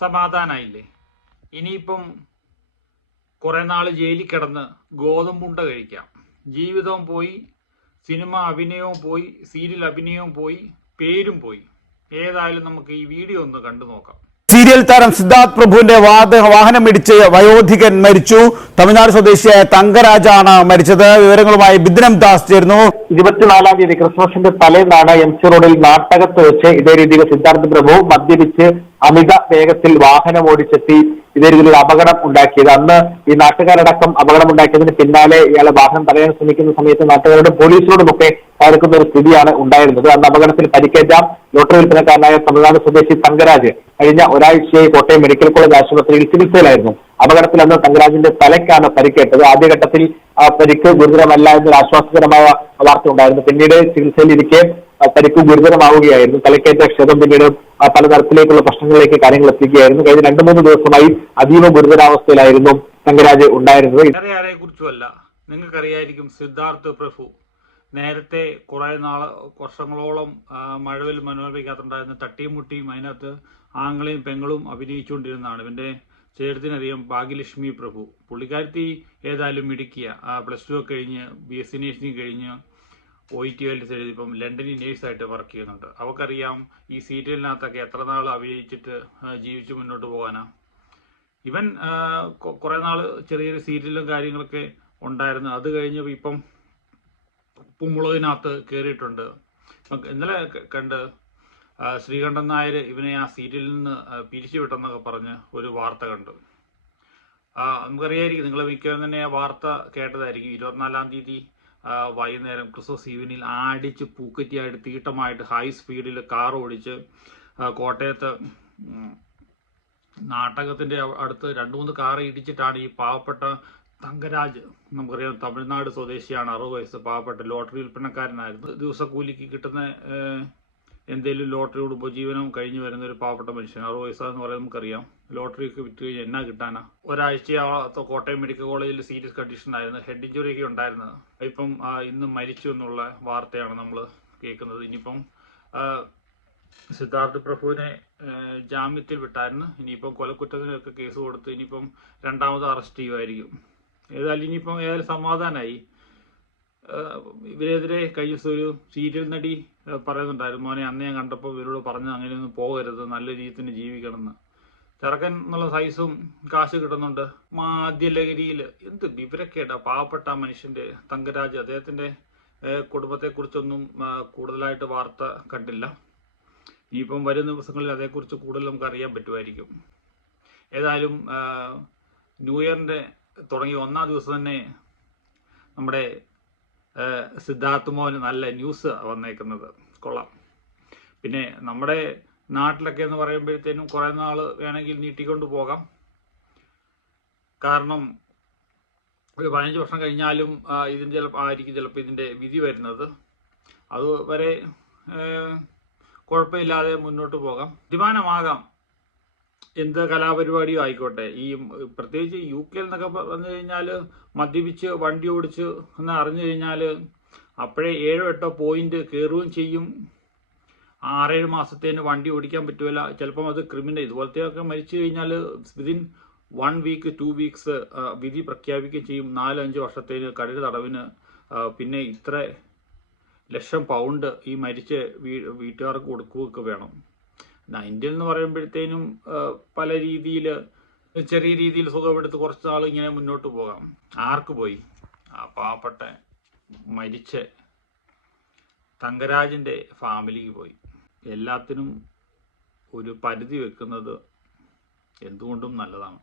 സമാധാനായില്ലേ? ഇനിയിപ്പം കുറെ നാൾ ജയിലിൽ കിടന്ന് ഗോതമ്പുണ്ട കഴിക്കാം. ജീവിതവും പോയി സിനിമ അഭിനയവും പോയി സീരിയൽ അഭിനയവും പോയി പേരും പോയി. ഏതായാലും നമുക്ക് ഈ വീഡിയോ ഒന്ന് കണ്ടു നോക്കാം. സീരിയൽ താരം സിദ്ധാർത്ഥ് പ്രഭുവിന്റെ വാഹനം ഇടിച്ച് വയോധികൻ മരിച്ചു. തമിഴ്നാട് സ്വദേശിയായ തങ്കരാജാണ് മരിച്ചത്. വിവരങ്ങളുമായി ബിദ്രം ദാസ് ചേരുന്നു. ഇരുപത്തിനാലാം തീയതി ക്രിസ്മസിന്റെ തലേന്നാണ് എം സി റോഡിൽ നാട്ടകത്ത് വെച്ച് ഇതേ രീതിയിൽ സിദ്ധാർത്ഥ് പ്രഭു മദ്യപിച്ച് അമിത വേഗത്തിൽ വാഹനം ഓടിച്ചെത്തി ഇതേ രീതിയിൽ അപകടം ഉണ്ടാക്കിയത്. അന്ന് ഈ നാട്ടുകാരടക്കം അപകടം ഉണ്ടാക്കിയതിന് പിന്നാലെ ഇയാളെ വാഹനം തടയാൻ ശ്രമിക്കുന്ന സമയത്ത് നാട്ടുകാരോടും പോലീസിനോടും ഒക്കെ തകർക്കുന്ന ഒരു സ്ഥിതിയാണ് ഉണ്ടായിരുന്നത്. അന്ന് അപകടത്തിൽ പരിക്കേറ്റ ലോട്ടറി വിൽപ്പനക്കാരനായ തമിഴ്നാട് സ്വദേശി തങ്കരാജ് കഴിഞ്ഞ ഒരാഴ്ചയായി കോട്ടയം മെഡിക്കൽ കോളേജ് ആശുപത്രിയിൽ ചികിത്സയിലായിരുന്നു. അപകടത്തിൽ അന്ന് തങ്കരാജിന്റെ തലയ്ക്കാണ് പരിക്കേറ്റത്. ആദ്യഘട്ടത്തിൽ പരിക്ക് ഗുരുതരമല്ല എന്നൊരു ആശ്വാസകരമായ വാർത്ത ഉണ്ടായിരുന്നു. പിന്നീട് ചികിത്സയിലിരിക്കെ പരിക്ക് ഗുരുതരമാവുകയായിരുന്നു. തലക്കേറ്റ ക്ഷതം പിന്നീട് പലതരത്തിലേക്കുള്ള പ്രശ്നങ്ങളിലേക്ക് കാര്യങ്ങൾ എത്തിക്കുകയായിരുന്നു. കഴിഞ്ഞ രണ്ടു മൂന്ന് ദിവസമായി അതീവ ഗുരുതരാവസ്ഥയിലായിരുന്നു തങ്കരാജ് ഉണ്ടായിരുന്നത്. വേറെ കുറിച്ചുമല്ല നിങ്ങൾക്കറിയായിരിക്കും സിദ്ധാർത്ഥ് പ്രഭു. നേരത്തെ കുറെ നാൾ വർഷങ്ങളോളം മഴവിൽ മനോരമയ്ക്കകത്തുണ്ടായിരുന്ന തട്ടിയും മുട്ടിയും അതിനകത്ത് ആങ്ങളെയും പെങ്ങളും അഭിനയിച്ചുകൊണ്ടിരുന്നതാണ്. ഇവന്റെ ചേട്ടത്തിനറിയാം ഭാഗ്യലക്ഷ്മി പ്രഭു. പുള്ളിക്കാരത്തി ഏതായാലും മിടുക്കിയ. പ്ലസ് ടു ഒക്കെ കഴിഞ്ഞ് ബി എസ് സി നേഴ്സിംഗ് കഴിഞ്ഞ് ഒ ഇ ടി ചെയ്ത് ഇപ്പം ലണ്ടനിൽ നേഴ്സായിട്ട് വർക്ക് ചെയ്യുന്നുണ്ട്. അവക്കറിയാം ഈ സീരിയലിനകത്തൊക്കെ എത്ര നാൾ അഭിനയിച്ചിട്ട് ജീവിച്ച് മുന്നോട്ട് പോകാനാ? ഇവൻ കുറേ നാൾ ചെറിയൊരു സീരിയലും കാര്യങ്ങളൊക്കെ ഉണ്ടായിരുന്നു. അത് കഴിഞ്ഞ് ഇപ്പം പുമ്പുളകിനകത്ത് കയറിയിട്ടുണ്ട് ഇന്നലെ കണ്ട് ശ്രീകണ്ഠൻ നായർ ഇവനെ ആ സീരിയലിൽ നിന്ന് പിരിച്ചുവിട്ടെന്നൊക്കെ പറഞ്ഞ് ഒരു വാർത്ത കണ്ടു. നമുക്കറിയായിരിക്കും നിങ്ങൾ മിക്കവാറും തന്നെ ആ വാർത്ത കേട്ടതായിരിക്കും. ഇരുപത്തിനാലാം തീയതി വൈകുന്നേരം ക്രിസ്മസ് ഈവനിൽ ആടിച്ച് പൂക്കറ്റിയായിട്ട് തീട്ടമായിട്ട് ഹൈ സ്പീഡിൽ കാർ ഓടിച്ച് കോട്ടയത്ത് ഉം, നാട്ടകത്തിന്റെ അടുത്ത് രണ്ടു മൂന്ന് കാർ ഇടിച്ചിട്ടാണ് ഈ പാവപ്പെട്ട തങ്കരാജ് നമുക്കറിയാം തമിഴ്നാട് സ്വദേശിയാണ് അറുപത് വയസ്സ് പാവപ്പെട്ട ലോട്ടറി വിൽപ്പനക്കാരനായിരുന്നു. ദിവസക്കൂലിക്ക് കിട്ടുന്ന എന്തേലും ലോട്ടറിയോട് ഉപജീവനം കഴിഞ്ഞു വരുന്ന ഒരു പാവപ്പെട്ട മനുഷ്യൻ. അറുപത് വയസ്സാന്ന് പറയുന്നത് നമുക്കറിയാം. ലോട്ടറി ഒക്കെ വിറ്റ് കഴിഞ്ഞാൽ എന്നാ കിട്ടാനാ? ഒരാഴ്ചയാകത്ത കോട്ടയം മെഡിക്കൽ കോളേജിൽ സീരിയസ് കണ്ടീഷൻ ആയിരുന്നു. ഹെഡ് ഇഞ്ചുറി ഒക്കെ ഉണ്ടായിരുന്നത് ഇപ്പം ഇന്ന് മരിച്ചു എന്നുള്ള വാർത്തയാണ് നമ്മൾ കേൾക്കുന്നത്. ഇനിയിപ്പം സിദ്ധാർത്ഥ് പ്രഭുവിനെ ജാമ്യത്തിൽ വിട്ടായിരുന്നു. ഇനിയിപ്പം കൊലക്കുറ്റത്തിനൊക്കെ കേസ് കൊടുത്ത് ഇനിയിപ്പം രണ്ടാമത് അറസ്റ്റ് ചെയ്യുമായിരിക്കും. ഏതായാലും ഇനിയിപ്പം ഏതായാലും സമാധാനമായി ഇവരെതിരെ കഴിഞ്ഞ ദിവസം ഒരു സീരിയൽ നടി പറയുന്നുണ്ടായിരുന്നു മോനെ അന്ന് ഞാൻ കണ്ടപ്പോൾ ഇവരോട് പറഞ്ഞു അങ്ങനെയൊന്നും പോകരുത് നല്ല രീതിയിൽ തന്നെ ജീവിക്കണം എന്ന് ചെറുക്കൻ എന്നുള്ള സൈസും കാശ് കിട്ടുന്നുണ്ട്. മാധ്യലഹരിയിൽ എന്ത് വിവരക്കേടാ പാവപ്പെട്ട മനുഷ്യന്റെ തങ്കരാജ്. അദ്ദേഹത്തിന്റെ കുടുംബത്തെക്കുറിച്ചൊന്നും കൂടുതലായിട്ട് വാർത്ത കണ്ടില്ല. ഇനിയിപ്പം വരും ദിവസങ്ങളിൽ അതേക്കുറിച്ച് കൂടുതൽ നമുക്ക് അറിയാൻ പറ്റുമായിരിക്കും. ഏതായാലും ന്യൂ ഇയറിന്റെ തുടങ്ങി ഒന്നാം ദിവസം തന്നെ നമ്മുടെ സിദ്ധാർത്ഥ് മോഹന് നല്ല ന്യൂസ് വന്നേക്കുന്നത്. കൊള്ളാം. പിന്നെ നമ്മുടെ നാട്ടിലൊക്കെ എന്ന് പറയുമ്പോഴത്തേനും കുറെ നാൾ വേണമെങ്കിൽ നീട്ടിക്കൊണ്ട് പോകാം. കാരണം ഒരു പതിനഞ്ച് വർഷം കഴിഞ്ഞാലും ഇതിന് ചിലപ്പോൾ ആയിരിക്കും ചിലപ്പോൾ ഇതിന്റെ വിധി വരുന്നത്. അതുവരെ കുഴപ്പമില്ലാതെ മുന്നോട്ട് പോകാം. തീരുമാനമാകാം എന്ത് കലാപരിപാടിയും ആയിക്കോട്ടെ. ഈ പ്രത്യേകിച്ച് യു കെയിൽ എന്നൊക്കെ പറഞ്ഞു കഴിഞ്ഞാൽ മദ്യപിച്ച് വണ്ടി ഓടിച്ച് എന്ന് അറിഞ്ഞു കഴിഞ്ഞാൽ അപ്പോഴേ ഏഴോ എട്ടോ പോയിന്റ് കയറുകയും ചെയ്യും. ആറേഴ് മാസത്തേന് വണ്ടി ഓടിക്കാൻ പറ്റുമല്ല ചിലപ്പം അത് ക്രിമിനൽ ഇതുപോലത്തെയൊക്കെ മരിച്ചു കഴിഞ്ഞാൽ within one week two weeks വിധി പ്രഖ്യാപിക്കുകയും ചെയ്യും. നാലഞ്ച് വർഷത്തേന് കഠിന തടവിന്. പിന്നെ ഇത്ര ലക്ഷം പൗണ്ട് ഈ മരിച്ച വീട്ടുകാർക്ക് കൊടുക്കുകയൊക്കെ വേണം. നയന്റിൽ എന്ന് പറയുമ്പോഴത്തേനും പല രീതിയിൽ ചെറിയ രീതിയിൽ സുഖമെടുത്ത് കുറച്ച് നാൾ ഇങ്ങനെ മുന്നോട്ട് പോകാം. ആർക്ക് പോയി? ആ പാവപ്പെട്ട മരിച്ച തങ്കരാജിന്റെ ഫാമിലിക്ക് പോയി. എല്ലാത്തിനും ഒരു പരിധി വെക്കുന്നത് എന്തുകൊണ്ടും നല്ലതാണ്.